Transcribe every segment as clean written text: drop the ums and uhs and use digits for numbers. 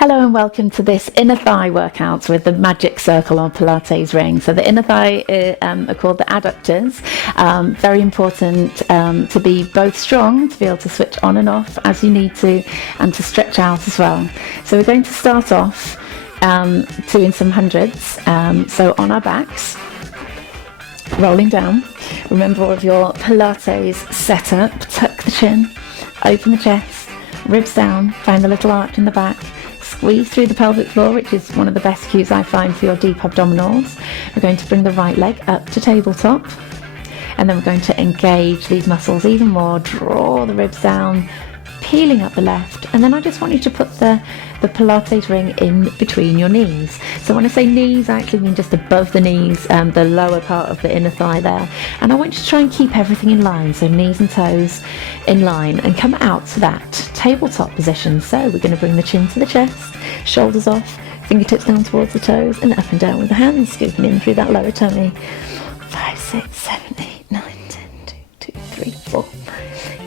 Hello and welcome to this inner thigh workout with the magic circle or Pilates ring. So the inner thigh are called the adductors. Very important to be both strong, to be able to switch on and off as you need to, and to stretch out as well. So we're going to start off doing some hundreds. So on our backs, rolling down. Remember all of your Pilates setup. Tuck the chin, open the chest, ribs down, find the little arch in the back. Squeeze through the pelvic floor, which is one of the best cues I find for your deep abdominals. We're going to bring the right leg up to tabletop, and then we're going to engage these muscles even more. Draw the ribs down, peeling up the left, and then I just want you to put the Pilates ring in between your knees. So when I say knees, I actually mean just above the knees, the lower part of the inner thigh there. And I want you to try and keep everything in line, so knees and toes in line, and come out to that tabletop position. So we're going to bring the chin to the chest, shoulders off, fingertips down towards the toes, and up and down with the hands, scooping in through that lower tummy. 5, 6, 7, 8, 9, 10, 2, 3, 4,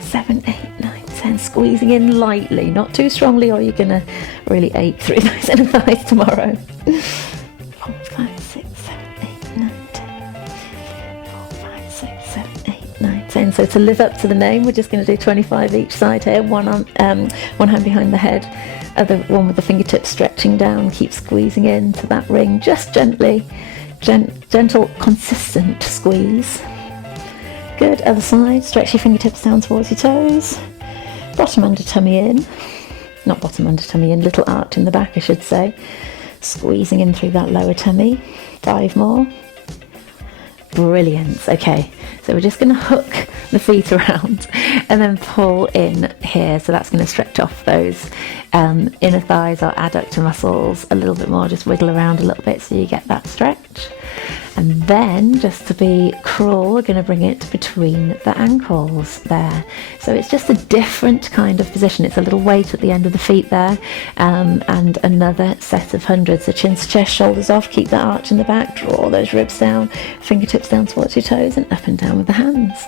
7, 8, 9, 10. Squeezing in lightly, not too strongly, or you're going to really ache through those inner thighs tomorrow. 4, 5, 6, 7, 8, 9, 10. 4, 5, 6, 7, 8, 9, 10. So to live up to the name, we're just going to do 25 each side here. One hand behind the head, other one with the fingertips stretching down. Keep squeezing into that ring, just gently, gentle, consistent squeeze. Good. Other side. Stretch your fingertips down towards your toes. Bottom under tummy in. Not bottom under tummy in, little arch in the back, I should say. Squeezing in through that lower tummy. 5 more. Brilliant. Okay, so we're just going to hook the feet around and then pull in here. So that's going to stretch off those inner thighs or adductor muscles a little bit more. Just wiggle around a little bit so you get that stretch. And then, just to be cruel, we're going to bring it between the ankles there. So it's just a different kind of position. It's a little weight at the end of the feet there, and another set of hundreds. So chin to chest, shoulders off, keep that arch in the back, draw those ribs down, fingertips down towards your toes, and up and down with the hands.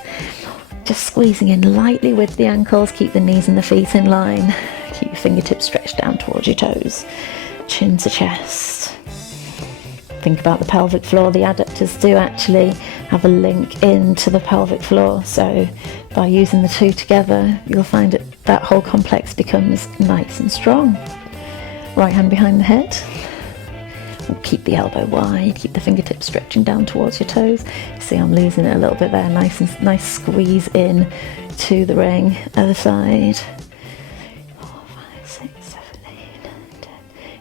Just squeezing in lightly with the ankles, keep the knees and the feet in line, keep your fingertips stretched down towards your toes, chin to chest. Think about the pelvic floor. The adductors do actually have a link into the pelvic floor, so by using the two together, you'll find that whole complex becomes nice and strong. Right hand behind the head. We'll keep the elbow wide, keep the fingertips stretching down towards your toes. See, I'm losing it a little bit there. Nice squeeze in to the ring. Other side. 4, 5, 6, 7, 8, 9, 10.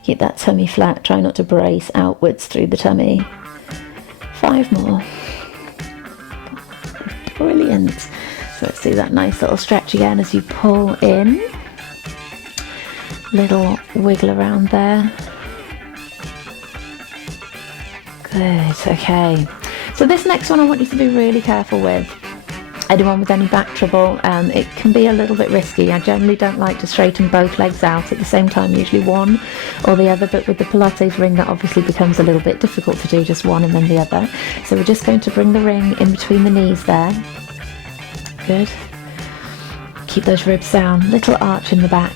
Keep that tummy flat. Try not to brace outwards through the tummy. 5 more. Brilliant. So let's do that nice little stretch again as you pull in. Little wiggle around there. Good, okay. So this next one I want you to be really careful with. Anyone with any back trouble, it can be a little bit risky. I generally don't like to straighten both legs out at the same time, usually one or the other, but with the Pilates ring that obviously becomes a little bit difficult to do, just one and then the other. So we're just going to bring the ring in between the knees there. Good. Keep those ribs down, little arch in the back.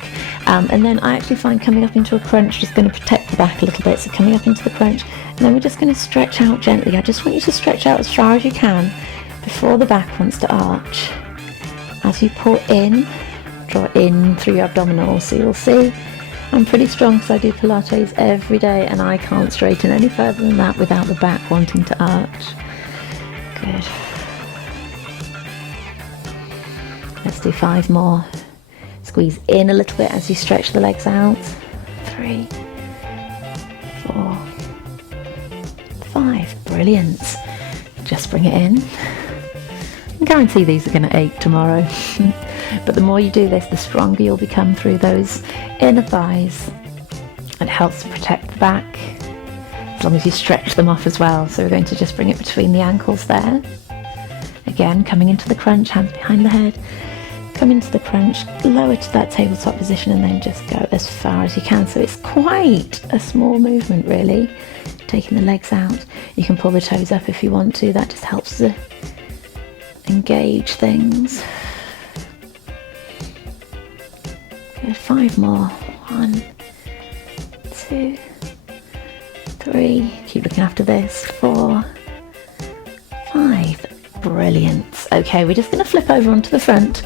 And then I actually find coming up into a crunch just going to protect the back a little bit. So coming up into the crunch, and then we're just going to stretch out gently. I just want you to stretch out as far as you can before the back wants to arch. As you pull in, draw in through your abdominals. So you'll see I'm pretty strong because I do Pilates every day, and I can't straighten any further than that without the back wanting to arch. Good. Let's do 5 more. Squeeze in a little bit as you stretch the legs out. 3, 4, 5. Brilliant. Just bring it in. I guarantee these are going to ache tomorrow. But the more you do this, the stronger you'll become through those inner thighs. It helps to protect the back, as long as you stretch them off as well. So we're going to just bring it between the ankles there. Again, coming into the crunch, hands behind the head. Come into the crunch, lower to that tabletop position, and then just go as far as you can. So it's quite a small movement, really. Taking the legs out. You can pull the toes up if you want to. That just helps to engage things. Good. 5 more. 1, 2, 3, keep looking after this, 4, 5, brilliant. Okay, we're just going to flip over onto the front.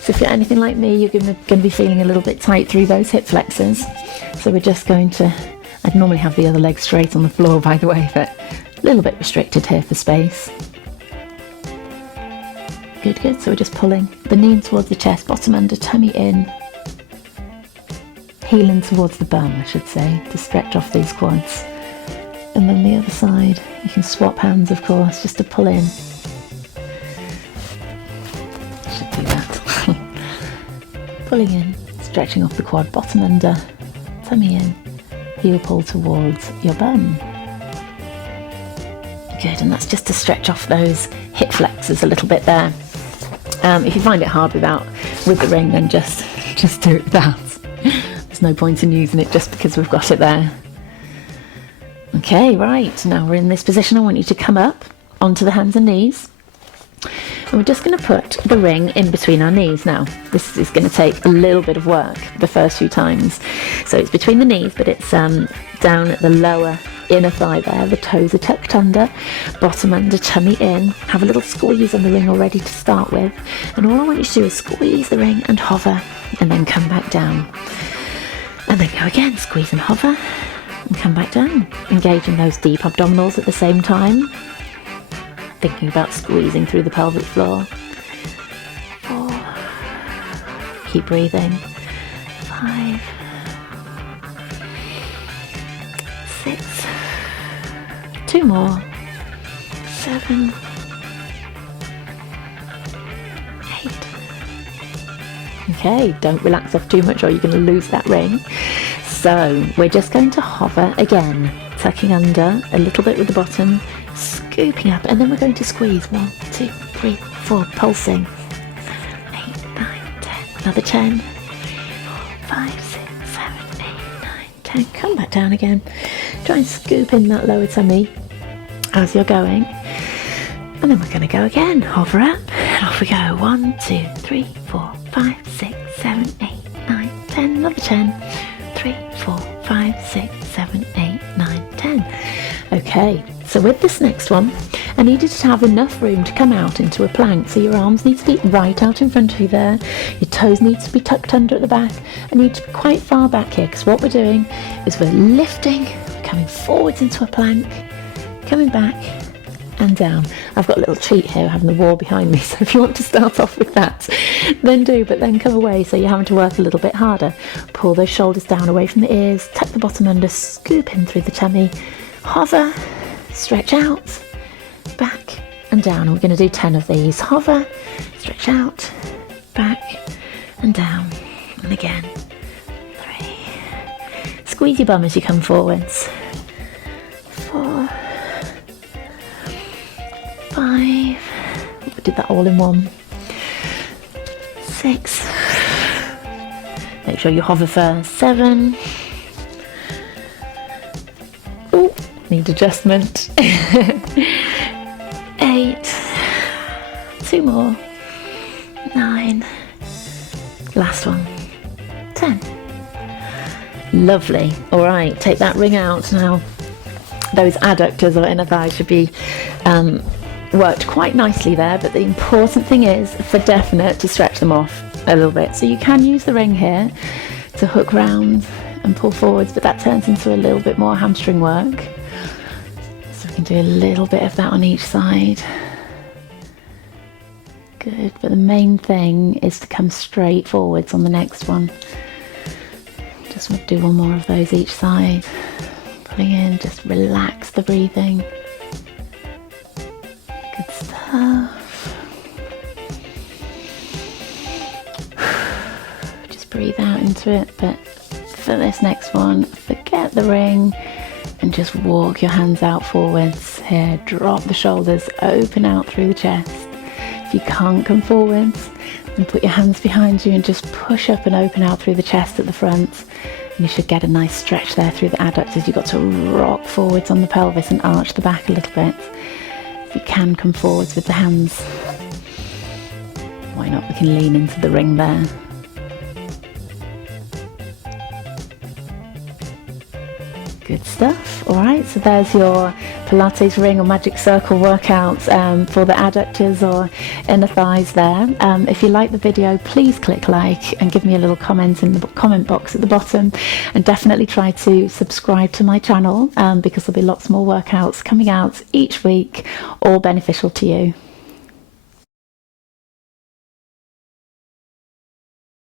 So if you're anything like me, you're going to be feeling a little bit tight through those hip flexors. So we're just going to, I'd normally have the other leg straight on the floor, by the way, but a little bit restricted here for space. Good, good. So we're just pulling the knee in towards the chest, bottom under, tummy in. Heel in towards the bum, I should say, to stretch off these quads. And then the other side, you can swap hands, of course, just to pull in. Should do that. Pulling in, stretching off the quad, bottom under, tummy in, heel pull towards your bum. Good, and that's just to stretch off those hip flexors a little bit there. If you find it hard with the ring, then just do it without. There's no point in using it just because we've got it there. Okay, right, now we're in this position. I want you to come up onto the hands and knees. And we're just going to put the ring in between our knees now. This is going to take a little bit of work the first few times. So it's between the knees, but it's down at the lower inner thigh there. The toes are tucked under, bottom under, tummy in. Have a little squeeze on the ring already to start with. And all I want you to do is squeeze the ring and hover, and then come back down. And then go again, squeeze and hover, and come back down. Engaging those deep abdominals at the same time. Thinking about squeezing through the pelvic floor. 4. Keep breathing. 5. 6. 2 more. 7. 8. Okay, don't relax off too much or you're going to lose that ring. So we're just going to hover again, tucking under a little bit with the bottom, scooping up, and then we're going to squeeze. 1, 2, 3, 4, pulsing. 8, 9, 10. Another 10. 5, 6, 7, 8, 9, 10. Come back down again. Try and scoop in that lower tummy as you're going. And then we're going to go again. Hover up, and off we go. 1, 2, 3, 4, 5, 6, 7, 8, 9, 10. Another 10. 3, 4, 5, 6, 7, 8, 9, 10. Okay, so with this next one, I need you to have enough room to come out into a plank. So your arms need to be right out in front of you there. Your toes need to be tucked under at the back. And you need to be quite far back here, because what we're doing is we're lifting, we're coming forwards into a plank, coming back and down. I've got a little cheat here having the wall behind me, so if you want to start off with that, then do, but then come away so you're having to work a little bit harder. Pull those shoulders down away from the ears, tuck the bottom under, scoop in through the tummy, hover, stretch out, back and down. And we're going to do 10 of these. Hover, stretch out, back and down, and again. 3. Squeeze your bum as you come forwards. 4. 5. We did that all in one. 6. Make sure you hover first. 7. Oh, need adjustment. 8. 2 more. 9. Last one. 10. Lovely. All right, take that ring out now. Those adductors or inner thighs should be worked quite nicely there, but the important thing is for definite to stretch them off a little bit. So you can use the ring here to hook round and pull forwards, but that turns into a little bit more hamstring work. So we can do a little bit of that on each side. Good, but the main thing is to come straight forwards on the next one. Just want to do one more of those each side. Pulling in, just relax the breathing. Good stuff. Just breathe out into it, but for this next one, forget the ring and just walk your hands out forwards. Here, drop the shoulders, open out through the chest. If you can't come forwards, then put your hands behind you and just push up and open out through the chest at the front. And you should get a nice stretch there through the adductors. You've got to rock forwards on the pelvis and arch the back a little bit. If you can come forwards with the hands, why not? We can lean into the ring there. Good stuff. All right, so there's your Pilates ring or magic circle workouts for the adductors or inner thighs there. If you like the video, please click like and give me a little comment in the comment box at the bottom, and definitely try to subscribe to my channel because there'll be lots more workouts coming out each week, all beneficial to you.